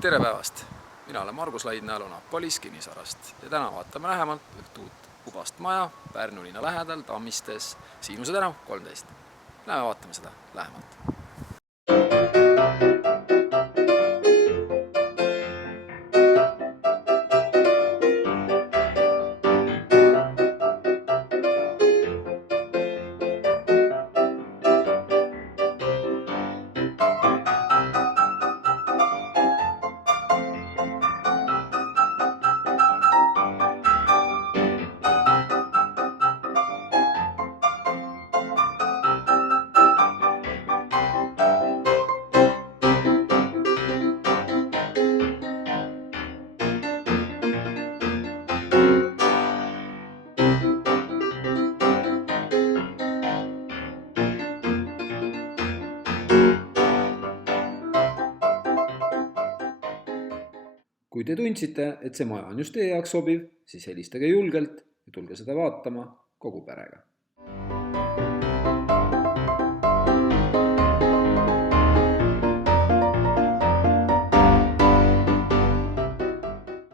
Tere päevast! Mina olen Margus Laidna Napolis kinnisarast ja täna vaatame lähemalt üht uut ubast maja Pärnu linna lähedal Tammistes, Siinuse tänav 13. Läheme vaatame seda lähemalt. Kui te tundsite, et see maja on just teie jaoks sobiv, siis helistage julgelt ja tulge seda vaatama kogu perega.